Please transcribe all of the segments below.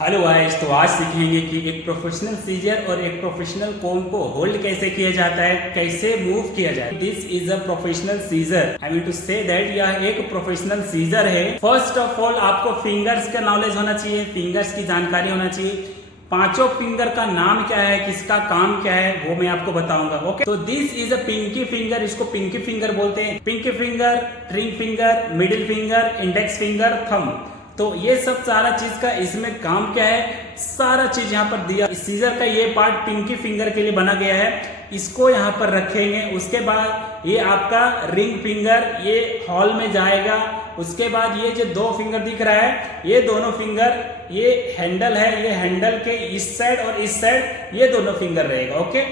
Hello guys, तो आज सीखेंगे कि एक प्रोफेशनल सीजर और एक प्रोफेशनल कोम को होल्ड कैसे किया जाता है, कैसे मूव किया जाए। This is a professional scissor. I mean to say that यह एक प्रोफेशनल सीजर है। फर्स्ट ऑफ ऑल आपको फिंगर्स का नॉलेज होना चाहिए, फिंगर्स की जानकारी होना चाहिए। पांचों फिंगर का नाम क्या है, किसका काम क्या है, वो मैं आपको बताऊंगा। ओके, तो this is a pinky finger. इसको पिंकी फिंगर बोलते हैं। Pinky finger, ring finger, middle finger, index finger, thumb. तो ये सब सारा चीज का इसमें काम क्या है, सारा चीज यहाँ पर दिया। सीजर का ये पार्ट पिंकी फिंगर के लिए बना गया है, इसको यहाँ पर रखेंगे। उसके बाद ये आपका रिंग फिंगर ये हॉल में जाएगा। उसके बाद ये जो दो फिंगर दिख रहा है, ये दोनों फिंगर ये हैंडल है, ये हैंडल के इस साइड और इस साइड ये दोनों फिंगर रहेगा। ओके,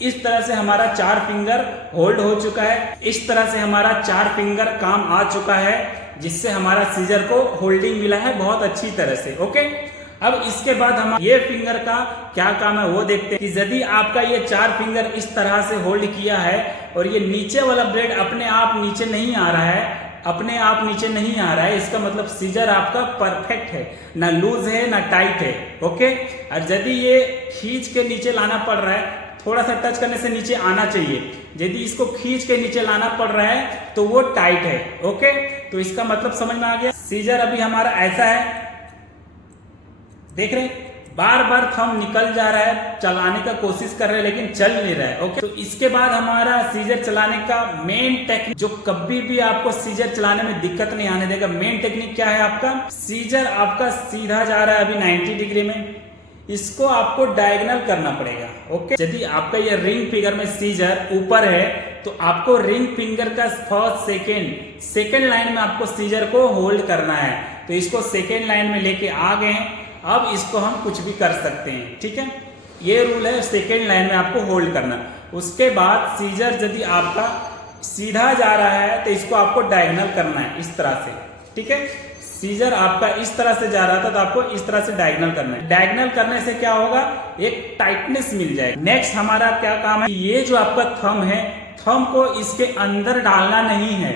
इस तरह से हमारा चार फिंगर होल्ड हो चुका है। इस तरह से हमारा चार फिंगर काम आ चुका है, जिससे हमारा सीजर को होल्डिंग मिला है बहुत अच्छी तरह से। ओके, अब इसके बाद हम ये फिंगर का क्या काम है वो देखते हैं कि यदि आपका ये चार फिंगर इस तरह से होल्ड किया है और ये नीचे वाला ब्लेड अपने आप नीचे नहीं आ रहा है, अपने आप नीचे नहीं आ रहा है, इसका मतलब सीजर आपका परफेक्ट है, ना लूज है ना टाइट है। ओके, और यदि ये खींच के नीचे लाना पड़ रहा है, थोड़ा सा टच करने से नीचे आना चाहिए, यदि इसको खींच के नीचे लाना पड़ रहा है तो वो टाइट है। ओके, तो इसका मतलब समझ में आ गया। सीजर अभी हमारा ऐसा है, देख रहे बार बार थंब निकल जा रहा है, चलाने का कोशिश कर रहे हैं लेकिन चल नहीं रहा है। ओके, तो इसके बाद हमारा सीजर चलाने का मेन टेक्निक, जो कभी भी आपको सीजर चलाने में दिक्कत नहीं आने देगा, मेन टेक्निक क्या है आपका। सीजर आपका सीधा जा रहा है अभी 90 डिग्री में, इसको आपको डायगोनल करना पड़ेगा। ओके, यदि आपका ये रिंग फिंगर में सीजर ऊपर है तो आपको रिंग फिंगर का फर्स्ट सेकेंड लाइन में आपको सीजर को होल्ड करना है। तो इसको सेकेंड लाइन में लेके आ गए, अब इसको हम कुछ भी कर सकते हैं। ठीक है, ये रूल है, सेकेंड लाइन में आपको होल्ड करना। उसके बाद सीजर यदि आपका सीधा जा रहा है तो इसको आपको डायगोनल करना है इस तरह से। ठीक है, सीजर आपका इस तरह से जा रहा था तो आपको इस तरह से डायगोनल करना है। डायगोनल करने से क्या होगा, एक टाइटनेस मिल जाएगा। नेक्स्ट हमारा क्या काम है, ये जो आपका थंब है, थंब को इसके अंदर डालना नहीं है,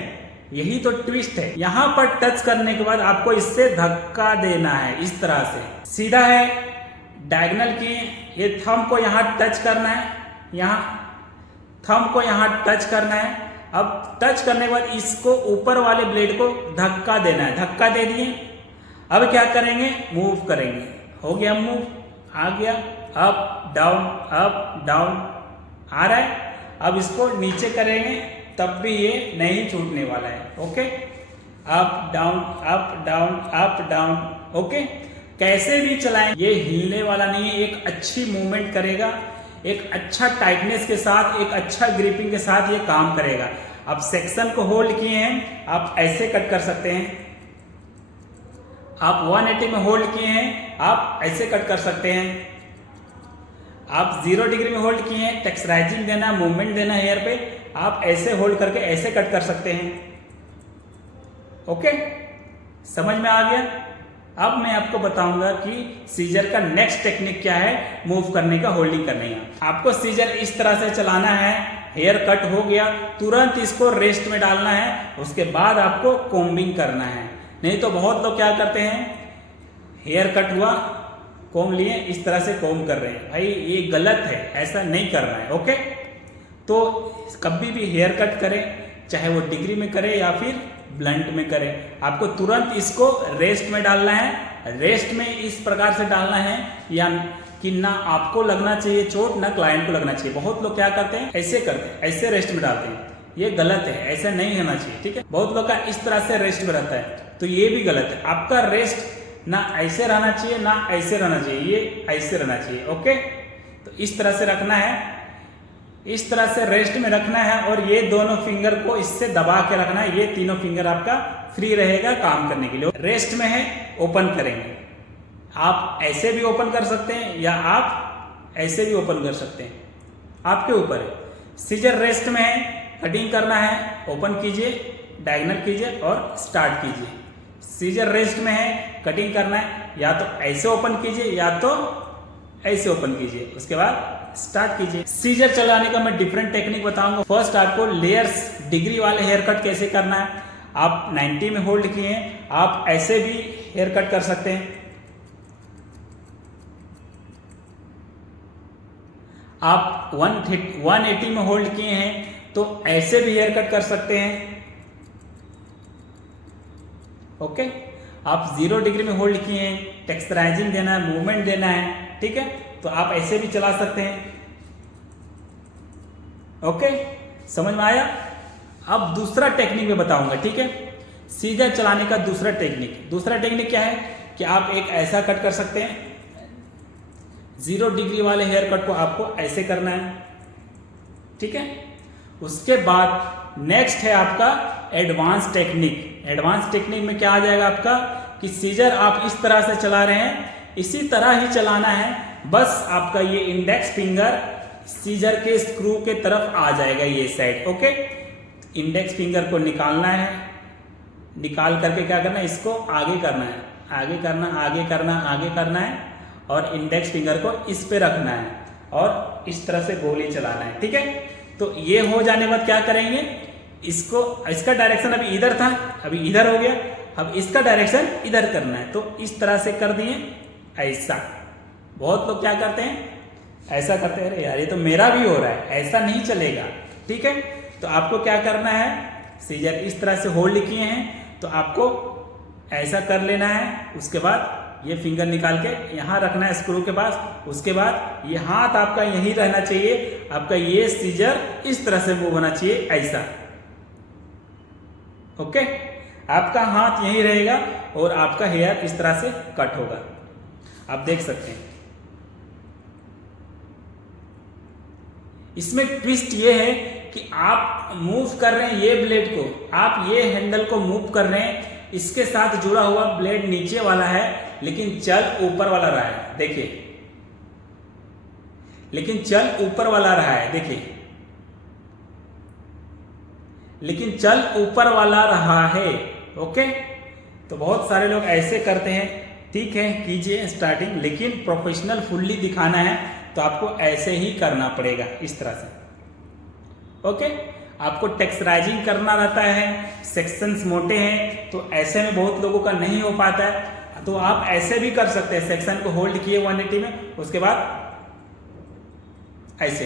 यही तो ट्विस्ट है। यहां पर टच करने के बाद आपको इससे धक्का देना है इस तरह से। सीधा है, डायगोनल की, ये थंब को यहां टच करना है, यहां थंब को यहां टच करना है। अब टच करने के बाद इसको ऊपर वाले ब्लेड को धक्का देना है, धक्का दे दिए। अब क्या करेंगे, मूव करेंगे। हो गया मूव, आ गया, अप डाउन आ रहा है। अब इसको नीचे करेंगे तब भी ये नहीं छूटने वाला है। Okay, up down. ओके, कैसे भी चलाएं, ये हिलने वाला नहीं है, एक अच्छी मूवमेंट करेगा, एक अच्छा टाइटनेस के साथ, एक अच्छा ग्रिपिंग के साथ ये काम करेगा। अब सेक्शन को होल्ड किए हैं, आप ऐसे कट कर सकते हैं। आप 180 में होल्ड किए हैं, आप ऐसे कट कर सकते हैं। आप 0 डिग्री में होल्ड किए हैं, टेक्सचराइजिंग देना, मूवमेंट देना हेयर पे, आप ऐसे होल्ड करके ऐसे कट कर सकते हैं। ओके, समझ में आ गया। अब मैं आपको बताऊंगा कि सीजर का नेक्स्ट टेक्निक क्या है, मूव करने का, होल्डिंग करने का। आपको सीजर इस तरह से चलाना है, हेयर कट हो गया, तुरंत इसको रेस्ट में डालना है। उसके बाद आपको कोम्बिंग करना है। नहीं तो बहुत लोग क्या करते हैं, हेयर कट हुआ, कोम लिए, इस तरह से कोम कर रहे हैं। भाई ये गलत है, ऐसा नहीं करना है। ओके, तो कभी भी हेयर कट करें, चाहे वो डिग्री में करें या फिर ब्लंट में करें, आपको तुरंत इसको रेस्ट में डालना है। रेस्ट में इस प्रकार से डालना है या कि ना आपको लगना चाहिए चोट, ना क्लाइंट को लगना चाहिए। बहुत लोग क्या करते हैं, ऐसे करते हैं, ऐसे रेस्ट में डालते हैं, ये गलत है, ऐसा नहीं होना चाहिए। ठीक है, बहुत लोग का इस तरह से रेस्ट में रहता है, तो ये भी गलत है। आपका रेस्ट ना ऐसे रहना चाहिए ना ऐसे रहना चाहिए, ये ऐसे रहना चाहिए। ओके, तो इस तरह से रखना है, इस तरह से रेस्ट में रखना है, और ये दोनों फिंगर को इससे दबा के रखना है। ये तीनों फिंगर आपका फ्री रहेगा काम करने के लिए। रेस्ट में है, ओपन करेंगे, आप ऐसे भी ओपन कर सकते हैं या आप ऐसे भी ओपन कर सकते हैं, आपके ऊपर है। सीजर रेस्ट में है, कटिंग करना है, ओपन कीजिए, डायगोनल कीजिए और स्टार्ट कीजिए। सीजर रेस्ट में है, कटिंग करना है, या तो ऐसे ओपन कीजिए या तो ऐसे ओपन कीजिए, उसके बाद स्टार्ट कीजिए। सीजर चलाने का मैं डिफरेंट टेक्निक बताऊंगा। फर्स्ट आपको लेयर्स, डिग्री वाले हेयर कट कैसे करना है। आप 90 में होल्ड किए हैं, आप ऐसे भी हेयर कट कर सकते हैं। आप 180 में होल्ड किए हैं तो ऐसे भी हेयर कट कर सकते हैं। ओके, आप 0 डिग्री में होल्ड किए हैं, टेक्सचराइजिंग देना है, मूवमेंट देना है, ठीक है, तो आप ऐसे भी चला सकते हैं। ओके, समझ में आया? अब दूसरा टेक्निक में बताऊंगा, ठीक है, सीजर चलाने का दूसरा टेक्निक क्या है कि आप एक ऐसा कट कर सकते हैं। 0 डिग्री वाले हेयर कट को आपको ऐसे करना है, ठीक है। उसके बाद नेक्स्ट है आपका एडवांस टेक्निक में क्या आ जाएगा आपका कि सीजर आप इस तरह से चला रहे हैं, इसी तरह ही चलाना है, बस आपका ये इंडेक्स फिंगर सीजर के स्क्रू के तरफ आ जाएगा ये साइड। ओके, इंडेक्स फिंगर को निकालना है, निकाल करके क्या करना है, इसको आगे करना है, आगे करना है और इंडेक्स फिंगर को इस पे रखना है और इस तरह से गोली चलाना है, ठीक है। तो ये हो जाने के बाद क्या करेंगे, इसका डायरेक्शन अभी इधर था, अभी इधर हो गया, अब इसका डायरेक्शन इधर करना है, तो इस तरह से कर दिए ऐसा। बहुत लोग क्या करते हैं, ऐसा करते हैं, अरे यार ये तो मेरा भी हो रहा है, ऐसा नहीं चलेगा, ठीक है। तो आपको क्या करना है, सीजर इस तरह से होल्ड किए हैं तो आपको ऐसा कर लेना है, उसके बाद ये फिंगर निकाल के यहाँ रखना है स्क्रू के पास, उसके बाद ये हाथ आपका यहीं रहना चाहिए, आपका ये सीजर इस तरह से मूव होना चाहिए ऐसा। ओके, आपका हाथ यहीं रहेगा और आपका हेयर इस तरह से कट होगा, आप देख सकते हैं। इसमें ट्विस्ट ये है कि आप मूव कर रहे हैं ये ब्लेड को, आप ये हैंडल को मूव कर रहे हैं, इसके साथ जुड़ा हुआ ब्लेड नीचे वाला है लेकिन चल ऊपर वाला रहा है, देखिए, लेकिन चल ऊपर वाला रहा है, देखिए, लेकिन चल ऊपर वाला रहा है। ओके, तो बहुत सारे लोग ऐसे करते हैं, ठीक है, कीजिए स्टार्टिंग, लेकिन प्रोफेशनल फुल्ली दिखाना है तो आपको ऐसे ही करना पड़ेगा इस तरह से। ओके, आपको टेक्सचराइजिंग करना रहता है, सेक्शंस मोटे हैं तो ऐसे में बहुत लोगों का नहीं हो पाता है, तो आप ऐसे भी कर सकते हैं, सेक्शन को होल्ड किए 180 में, उसके बाद ऐसे,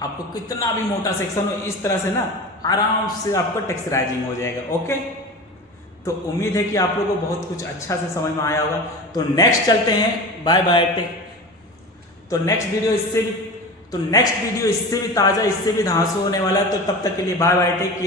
आपको कितना भी मोटा सेक्शन हो इस तरह से ना आराम से आपको टेक्सचराइजिंग हो जाएगा। ओके, तो उम्मीद है कि आप लोगों को बहुत कुछ अच्छा से समझ में आया होगा। तो नेक्स्ट चलते हैं, बाय बाय टेक। तो नेक्स्ट वीडियो इससे भी ताज़ा, इससे भी धांसू होने वाला है, तो तब तक के लिए बाय बाय टेक केयर।